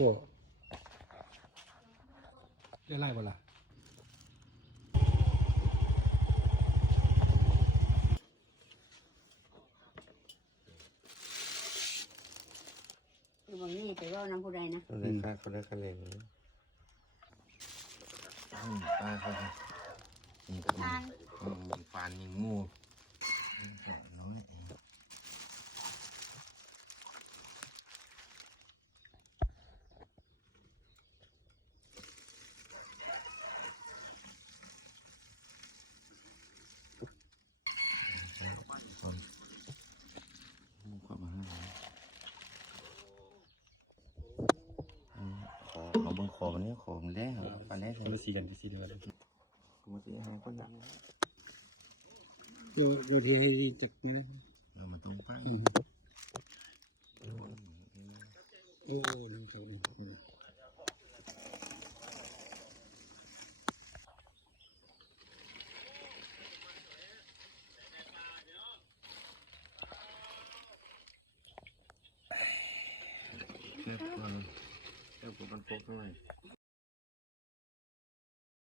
บ่ได้ไล่บ่ล่ะคือบางนี่ไปว่าน้ำผู้ใดนะ เขาได้ค่าเขาได้คะแนนป้าเขามันปานยิงงูน้อยความมาเขาบังคอมันนี่ขอมันแดงปานแดง คนละสีกันสีเดียวกัน กูมาตีหางก็หนัก อยู่ที่จากนี้ เรามันต้องปั้ง โอ้นั่นเขาแค่ผมมันพกหน่อย